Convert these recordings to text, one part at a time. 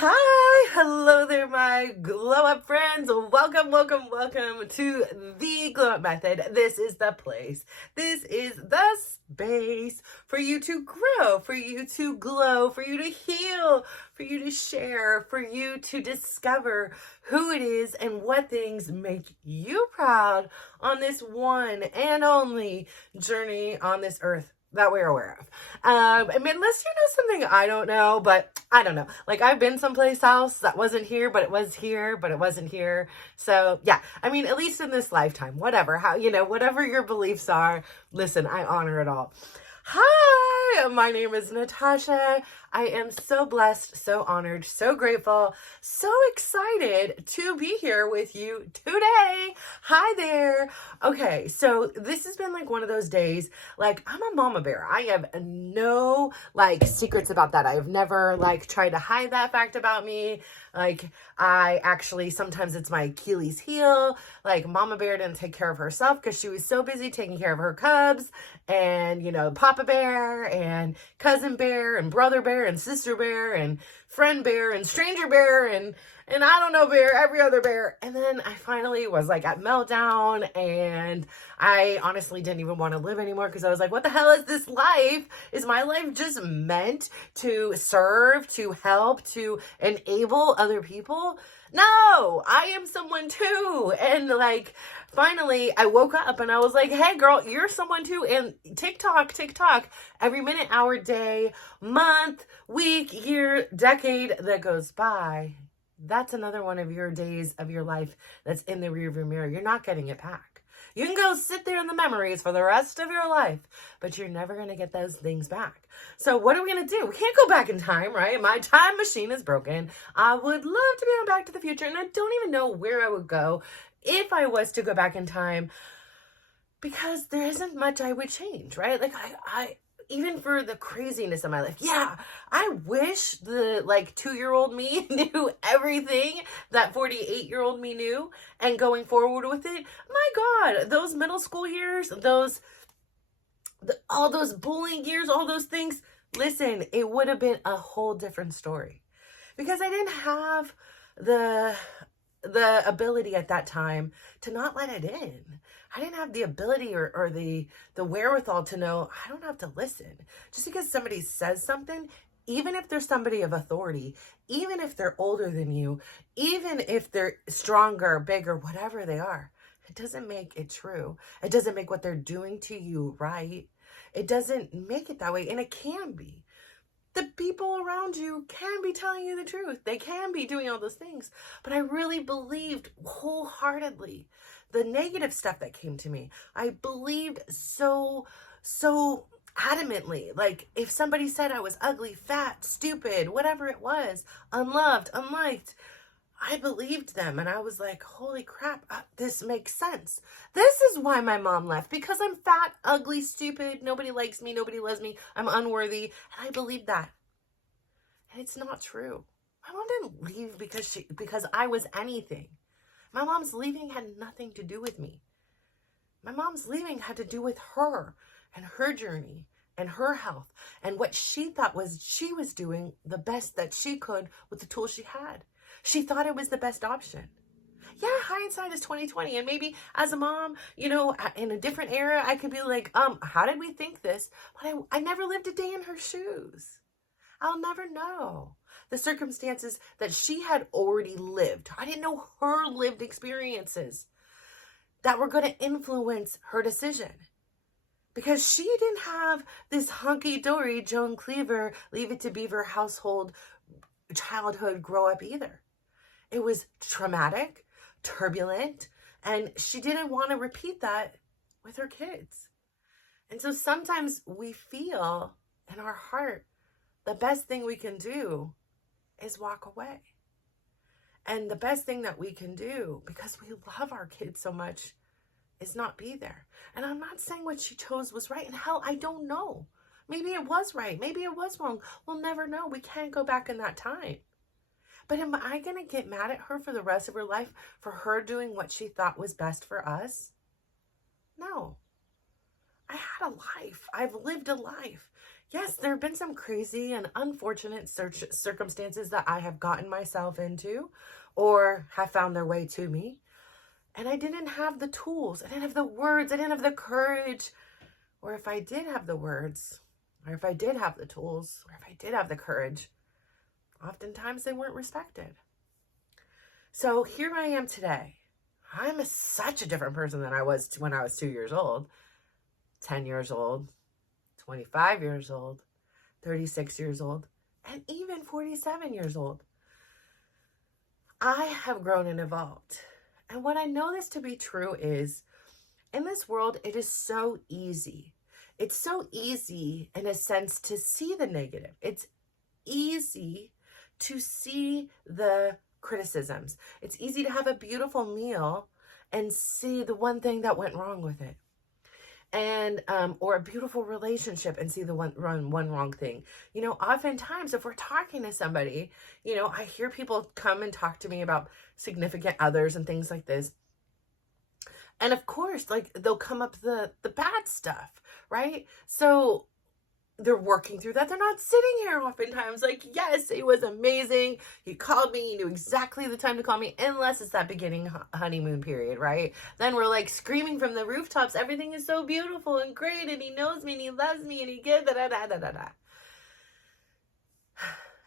Hi, hello there, my glow up friends. Welcome, welcome, welcome to the Glow Up Method. This is the place. This is the space for you to grow, for you to glow, for you to heal, for you to share, for you to discover who it is and what things make you proud on this one and only journey on this earth that we're aware of. I mean, unless you know something I don't know, but I don't know. Like, I've been someplace else that wasn't here, but it was here, but it wasn't here. So yeah, I mean, at least in this lifetime, whatever, whatever your beliefs are, listen, I honor it all. Hi, my name is Natasha. I am so blessed, so honored, so grateful, so excited to be here with you today. Hi there. Okay, so this has been like one of those days, like I'm a mama bear. I have no like secrets about that. I've never like tried to hide that fact about me. Like I actually, sometimes it's my Achilles heel. Like mama bear didn't take care of herself because she was so busy taking care of her cubs and, Papa bear and cousin bear and brother bear and sister bear and friend bear and stranger bear and I don't know bear, every other bear. And then I finally was like at meltdown and I honestly didn't even want to live anymore because I was like, what the hell is this life? Is my life just meant to serve, to help, to enable other people? No, I am someone too. And like, finally I woke up and I was like, hey girl, you're someone too. And TikTok, every minute, hour, day, month, week, year, decade that goes by, that's another one of your days of your life that's in the rearview mirror. You're not getting it back. You can go sit there in the memories for the rest of your life, but you're never going to get those things back. So what are we going to do? We can't go back in time, right? My time machine is broken. I would love to be on Back to the Future, and I don't even know where I would go if I was to go back in time, because there isn't much I would change, right? Like I even for the craziness of my life. Yeah, I wish the like 2-year-old me knew everything that 48-year-old me knew and going forward with it. My God, those middle school years, all those bullying years, all those things. Listen, it would have been a whole different story because I didn't have the ability at that time to not let it in. I didn't have the ability or the wherewithal to know I don't have to listen. Just because somebody says something, even if they're somebody of authority, even if they're older than you, even if they're stronger, bigger, whatever they are, it doesn't make it true. It doesn't make what they're doing to you right. It doesn't make it that way, and it can be. The people around you can be telling you the truth. They can be doing all those things. But I really believed wholeheartedly the negative stuff that came to me. I believed so adamantly. Like if somebody said I was ugly, fat, stupid, whatever it was, unloved, unliked, I believed them. And I was like, holy crap, this makes sense. This is why my mom left, because I'm fat, ugly, stupid. Nobody likes me. Nobody loves me. I'm unworthy. And I believed that. And it's not true. My mom didn't leave because I was anything. My mom's leaving had nothing to do with me. My mom's leaving had to do with her and her journey and her health and what she thought she was doing the best that she could with the tools she had. She thought it was the best option. Yeah, hindsight is 2020. And maybe as a mom, in a different era, I could be like, how did we think this? But I never lived a day in her shoes. I'll never know the circumstances that she had already lived. I didn't know her lived experiences that were going to influence her decision. Because she didn't have this hunky-dory Joan Cleaver, Leave It to Beaver household childhood grow up either. It was traumatic, turbulent, and she didn't want to repeat that with her kids. And so sometimes we feel in our heart the best thing we can do is walk away. And the best thing that we can do, because we love our kids so much, is not be there. And I'm not saying what she chose was right. And hell, I don't know. Maybe it was right. Maybe it was wrong. We'll never know. We can't go back in that time. But am I going to get mad at her for the rest of her life for her doing what she thought was best for us? No. I had a life. I've lived a life. yes, there have been some crazy and unfortunate circumstances that I have gotten myself into or have found their way to me. And I didn't have the tools, I didn't have the words, I didn't have the courage. Or if I did have the words, or if I did have the tools, or if I did have the courage, oftentimes they weren't respected. So here I am today. I'm such a different person than I was when I was 2 years old, 10 years old, 25 years old, 36 years old, and even 47 years old. I have grown and evolved. And what I know this to be true is, in this world, it is so easy. It's so easy, in a sense, to see the negative. It's easy to see the criticisms. It's easy to have a beautiful meal and see the one thing that went wrong with it. And or a beautiful relationship and see the one wrong thing. You know, oftentimes if we're talking to somebody, you know, I hear people come and talk to me about significant others and things like this. And of course, like, they'll come up the bad stuff, right? So they're working through that. They're not sitting here oftentimes like, yes, it was amazing. He called me. He knew exactly the time to call me, unless it's that beginning honeymoon period, right? Then we're like screaming from the rooftops, everything is so beautiful and great, and he knows me and he loves me and he gives da da da da da da.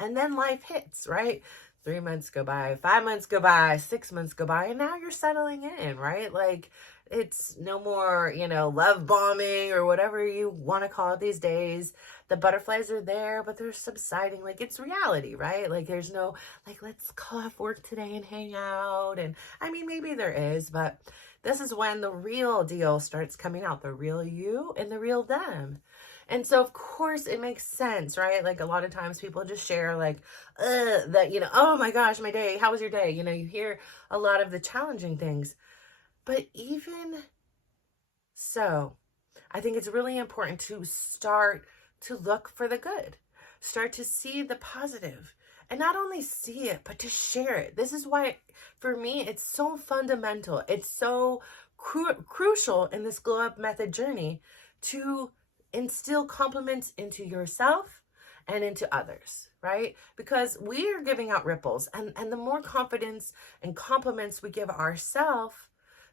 And then life hits, right? 3 months go by, 5 months go by, 6 months go by, and now you're settling in, right? Like, it's no more, you know, love bombing or whatever you want to call it these days. The butterflies are there, but they're subsiding. Like, it's reality, right? Like, there's no, like, let's call off work today and hang out. And I mean, maybe there is, but this is when the real deal starts coming out, the real you and the real them. And so, of course, it makes sense, right? Like, a lot of times people just share, like, that, you know, oh my gosh, my day, how was your day? You know, you hear a lot of the challenging things. But even so, I think it's really important to start to look for the good, start to see the positive, and not only see it, but to share it. This is why, for me, it's so fundamental. It's so crucial in this glow up method journey to instill compliments into yourself and into others, right? Because we are giving out ripples, and the more confidence and compliments we give ourselves,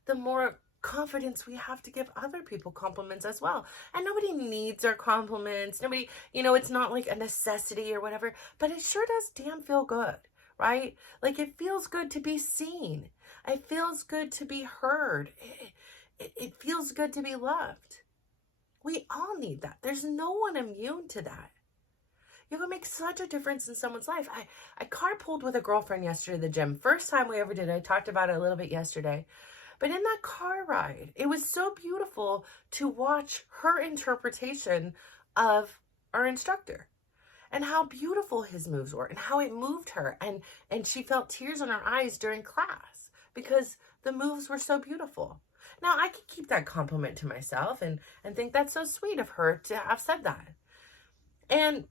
the more confidence we have to give other people compliments as well. And nobody needs our compliments. Nobody, you know, it's not like a necessity or whatever, but it sure does damn feel good, right? Like, it feels good to be seen. It feels good to be heard. It feels good to be loved. We all need that. There's no one immune to that. You can make such a difference in someone's life. I carpooled with a girlfriend yesterday at the gym. First time we ever did. I talked about it a little bit yesterday. But in that car ride, it was so beautiful to watch her interpretation of our instructor and how beautiful his moves were and how it moved her. And she felt tears in her eyes during class because the moves were so beautiful. Now, I could keep that compliment to myself and think that's so sweet of her to have said that. And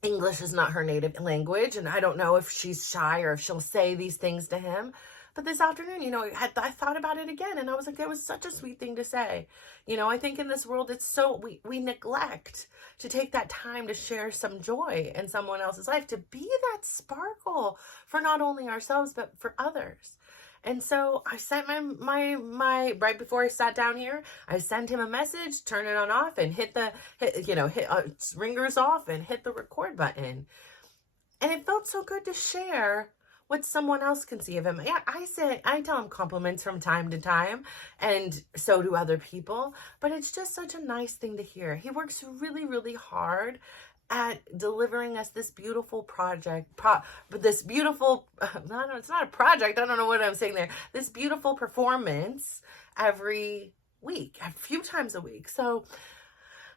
English is not her native language, and I don't know if she's shy or if she'll say these things to him. But this afternoon, you know, I thought about it again, and I was like, it was such a sweet thing to say. You know, I think in this world, it's so, we neglect to take that time to share some joy in someone else's life, to be that sparkle for not only ourselves, but for others. And so I sent my right before I sat down here, I sent him a message, turn it on off, and hit ringers off and hit the record button. And it felt so good to share what someone else can see of him. Yeah, I tell him compliments from time to time, and so do other people, but it's just such a nice thing to hear. He works really, really hard at delivering us this beautiful project, but this beautiful, it's not a project, I don't know what I'm saying there, this beautiful performance every week, a few times a week. So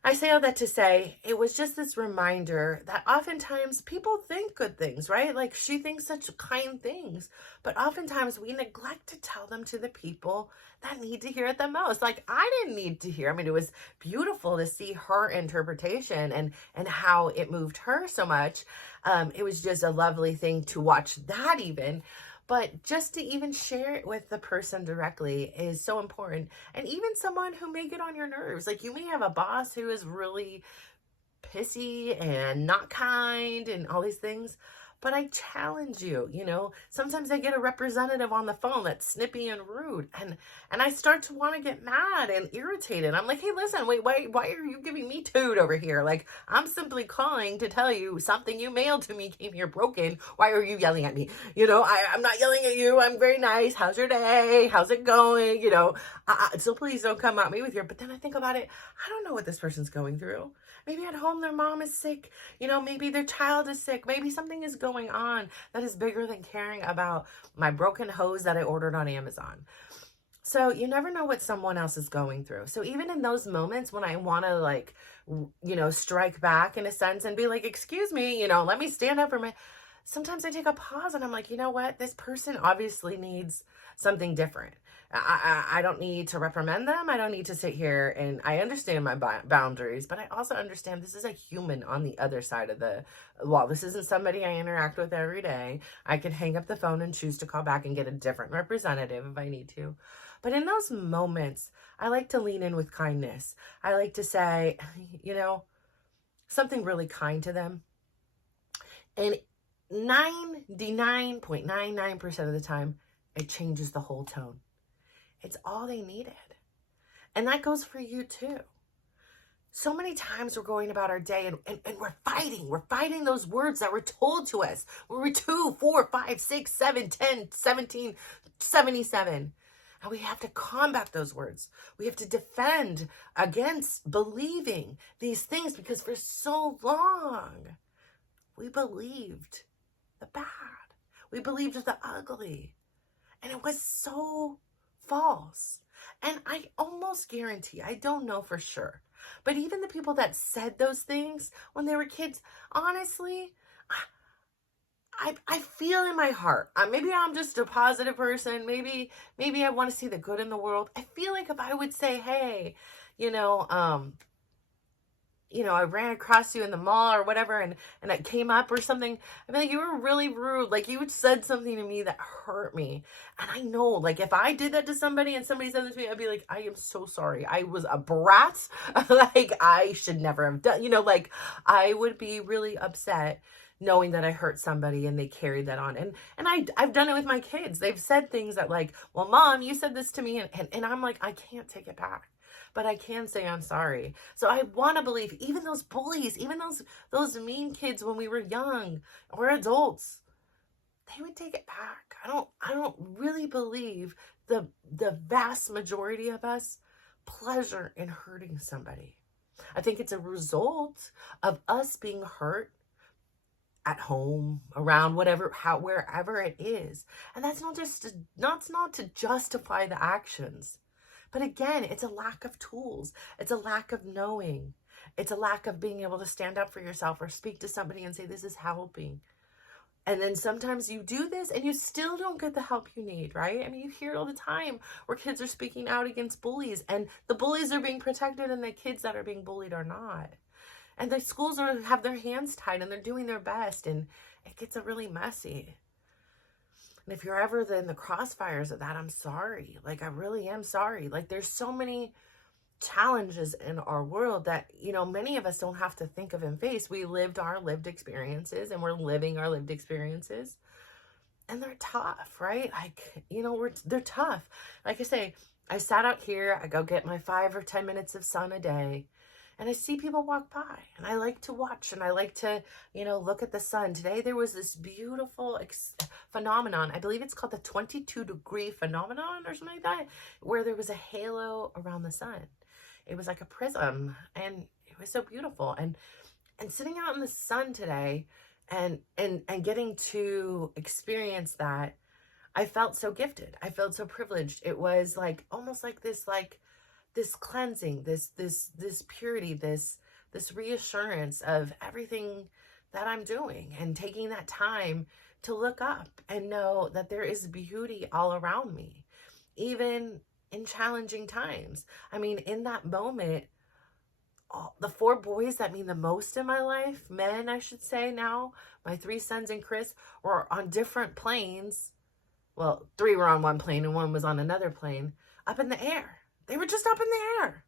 I say all that to say, it was just this reminder that oftentimes people think good things, right? Like, she thinks such kind things, but oftentimes we neglect to tell them to the people that need to hear it the most. Like, I didn't need to hear. I mean, it was beautiful to see her interpretation and how it moved her so much. It was just a lovely thing to watch that even. But just to even share it with the person directly is so important. And even someone who may get on your nerves. Like, you may have a boss who is really pissy and not kind and all these things. But I challenge you, sometimes I get a representative on the phone that's snippy and rude, and I start to want to get mad and irritated. I'm like, hey, listen, wait, why are you giving me toot over here? Like, I'm simply calling to tell you something you mailed to me came here broken. Why are you yelling at me? I'm not yelling at you. I'm very nice. How's your day? How's it going? So please don't come at me with your, but then I think about it. I don't know what this person's going through. Maybe at home their mom is sick. Maybe their child is sick. Maybe something is going on that is bigger than caring about my broken hose that I ordered on Amazon. So you never know what someone else is going through. So even in those moments when I want to strike back in a sense and be like, excuse me, let me stand up for sometimes I take a pause and I'm like, you know what? This person obviously needs something different. I don't need to reprimand them. I don't need to sit here, and I understand my boundaries, but I also understand this is a human on the other side of the wall. This isn't somebody I interact with every day. I can hang up the phone and choose to call back and get a different representative if I need to. But in those moments, I like to lean in with kindness. I like to say, something really kind to them. And 99.99% of the time, it changes the whole tone. It's all they needed. And that goes for you too. So many times we're going about our day and we're fighting. We're fighting those words that were told to us when we were 2, 4, 5, 6, 7, 10, 17, 77. And we have to combat those words. We have to defend against believing these things, because for so long we believed the bad. We believed the ugly. And it was so false. And I almost guarantee, I don't know for sure, but even the people that said those things when they were kids, honestly, I feel in my heart, maybe I'm just a positive person. Maybe I want to see the good in the world. I feel like if I would say, hey, I ran across you in the mall or whatever, and it came up or something, I mean, like, you were really rude. Like, you said something to me that hurt me. And I know, like, if I did that to somebody and somebody said that to me, I'd be like, I am so sorry. I was a brat. Like, I should never have done, like, I would be really upset knowing that I hurt somebody and they carried that on. And I've done it with my kids. They've said things that, like, well, Mom, you said this to me. And I'm like, I can't take it back. But I can say I'm sorry. So I want to believe even those bullies, even those mean kids when we were young or adults, they would take it back. I don't really believe the vast majority of us pleasure in hurting somebody. I think it's a result of us being hurt at home, around wherever it is. And that's not to justify the actions. But again, it's a lack of tools. It's a lack of knowing. It's a lack of being able to stand up for yourself or speak to somebody and say, this is helping. And then sometimes you do this and you still don't get the help you need, right? I mean, you hear it all the time where kids are speaking out against bullies, and the bullies are being protected and the kids that are being bullied are not. And the schools have their hands tied and they're doing their best, and it gets really messy. And if you're ever in the crossfires of that, I'm sorry. Like, I really am sorry. Like, there's so many challenges in our world that, many of us don't have to think of and face. We lived our lived experiences, and we're living our lived experiences. And they're tough, right? Like, they're tough. Like I say, I sat out here, I go get my 5 or 10 minutes of sun a day, and I see people walk by, and I like to watch, and I like to, look at the sun. Today, there was this beautiful phenomenon. I believe it's called the 22-degree phenomenon or something like that, where there was a halo around the sun. It was like a prism, and it was so beautiful. And sitting out in the sun today and getting to experience that, I felt so gifted. I felt so privileged. It was like, almost like this cleansing, this purity, this reassurance of everything that I'm doing, and taking that time to look up and know that there is beauty all around me, even in challenging times. I mean, in that moment, the 4 boys that mean the most in my life, men, I should say now, my 3 sons and Chris, were on different planes. Well, 3 were on one plane and 1 was on another plane, up in the air. They were just up in the air.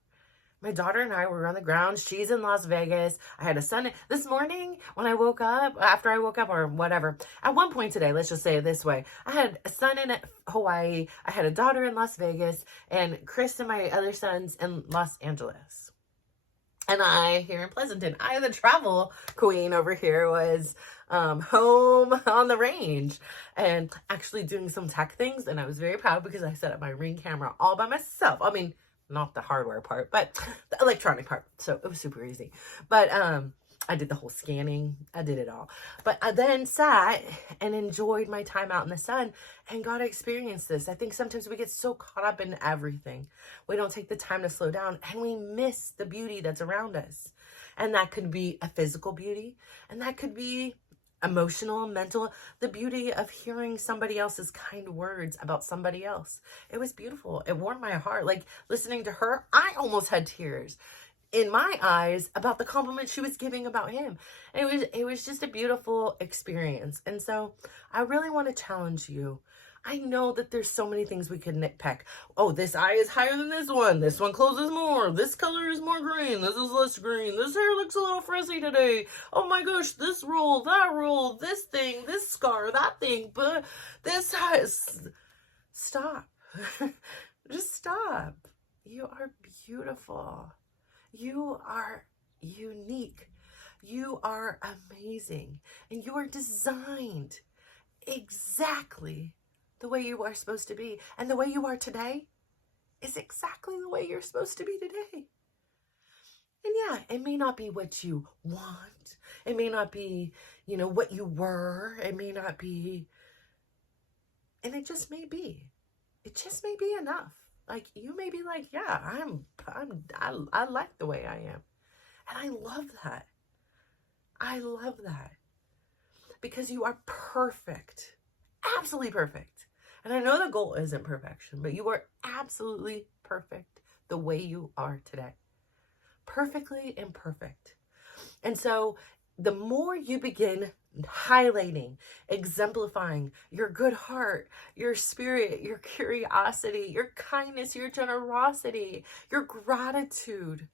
My daughter and I were on the ground. She's in Las Vegas. I had a son this morning when I woke up, after I woke up or whatever. At one point today, let's just say it this way. I had a son in Hawaii. I had a daughter in Las Vegas, and Chris and my other sons in Los Angeles. And I here in Pleasanton. I, the travel queen over here, was home on the range and actually doing some tech things. And I was very proud because I set up my Ring camera all by myself. I mean, not the hardware part, but the electronic part. So it was super easy. But I did the whole scanning. I did it all. But I then sat and enjoyed my time out in the sun and got to experience this. I think sometimes we get so caught up in everything. We don't take the time to slow down and we miss the beauty that's around us. And that could be a physical beauty, and that could be emotional, mental, the beauty of hearing somebody else's kind words about somebody else. It was beautiful. It warmed my heart. Like listening to her, I almost had tears in my eyes about the compliment she was giving about him. And it was just a beautiful experience. And so I really want to challenge you. I know that there's so many things we could nitpick. Oh, this eye is higher than this one. This one closes more. This color is more green. This is less green. This hair looks a little frizzy today. Oh my gosh, this roll, that roll, this thing, this scar, that thing. But this has... Stop. Just stop. You are beautiful. You are unique. You are amazing. And you are designed exactly the way you are supposed to be. And the way you are today is exactly the way you're supposed to be today. And yeah, it may not be what you want. It may not be, what you were. It may not be, and it just may be. It just may be enough. Like you may be like, yeah, I like the way I am. And I love that. I love that. Because you are perfect. Absolutely perfect. And I know the goal isn't perfection, but you are absolutely perfect the way you are today. Perfectly imperfect. And so the more you begin highlighting, exemplifying your good heart, your spirit, your curiosity, your kindness, your generosity, your gratitude,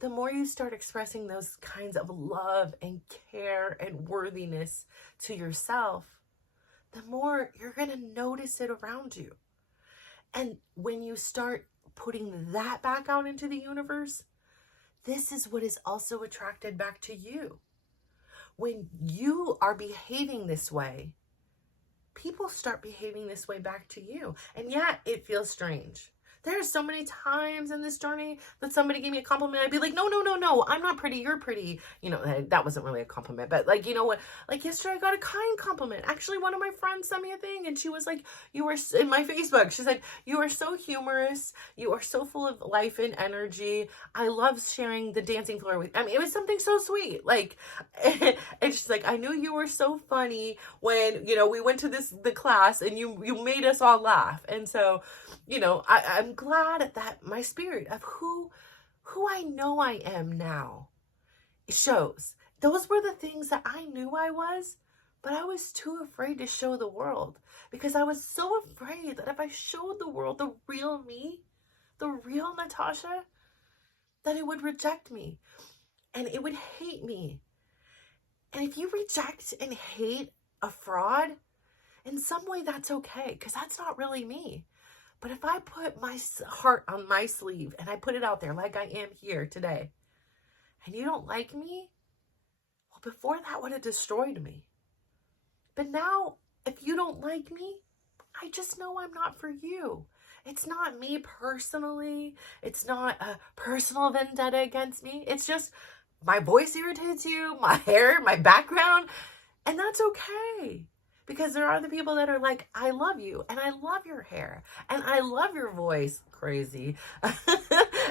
the more you start expressing those kinds of love and care and worthiness to yourself, the more you're going to notice it around you. And when you start putting that back out into the universe, this is what is also attracted back to you. When you are behaving this way, people start behaving this way back to you. And yet it feels strange. There are so many times in this journey that somebody gave me a compliment. I'd be like, no, I'm not pretty. You're pretty. That wasn't really a compliment. But like, you know what? Like yesterday I got a kind compliment. Actually, one of my friends sent me a thing and she was like, you were in my Facebook. She said, you are so humorous. You are so full of life and energy. I love sharing the dancing floor with, it was something so sweet. Like, it's just like, I knew you were so funny when, we went to the class and you made us all laugh. And so, I'm glad that my spirit of who I know I am now shows. Those were the things that I knew I was, but I was too afraid to show the world because I was so afraid that if I showed the world the real me, the real Natasha, that it would reject me and it would hate me. And if you reject and hate a fraud, in some way that's okay because that's not really me. But if I put my heart on my sleeve and I put it out there like I am here today, and you don't like me, well, before that would have destroyed me. But now, if you don't like me, I just know I'm not for you. It's not me personally. It's not a personal vendetta against me. It's just my voice irritates you, my hair, my background, and that's okay. Because there are the people that are like, I love you, and I love your hair, and I love your voice, crazy, and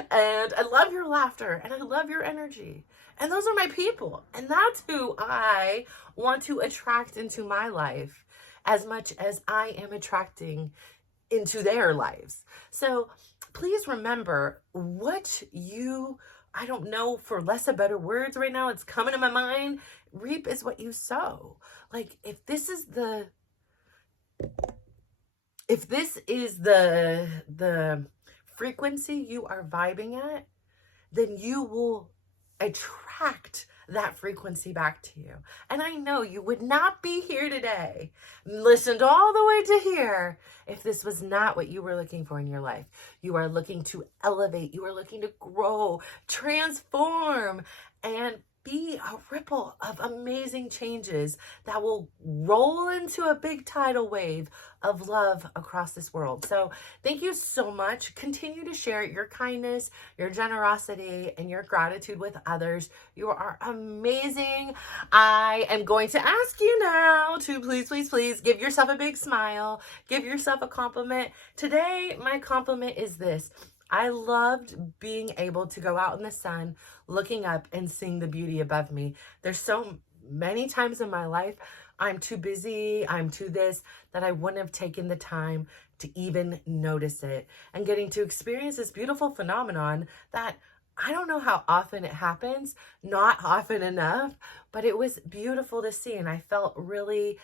I love your laughter, and I love your energy. And those are my people, and that's who I want to attract into my life as much as I am attracting into their lives. So please remember what you, I don't know, for less of better words right now, it's coming to my mind, reap is what you sow. Like if this is the frequency you are vibing at, then you will attract that frequency back to you. And I know you would not be here today, listened all the way to here, if this was not what you were looking for in your life. You are looking to elevate, you are looking to grow, transform, and be a ripple of amazing changes that will roll into a big tidal wave of love across this world. So thank you so much. Continue to share your kindness, your generosity, and your gratitude with others. You are amazing. I am going to ask you now to please, please, please give yourself a big smile. Give yourself a compliment. Today, my compliment is this. I loved being able to go out in the sun, looking up and seeing the beauty above me. There's so many times in my life, I'm too busy, I'm too this, that I wouldn't have taken the time to even notice it. And getting to experience this beautiful phenomenon that I don't know how often it happens, not often enough, but it was beautiful to see. And I felt like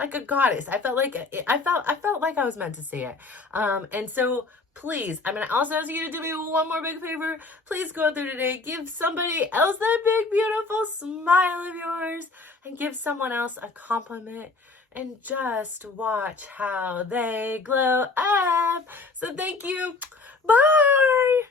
a goddess. I felt like I was meant to see it. And so please, I'm going to also ask you to do me one more big favor. Please go through today. Give somebody else that big, beautiful smile of yours and give someone else a compliment and just watch how they glow up. So thank you. Bye.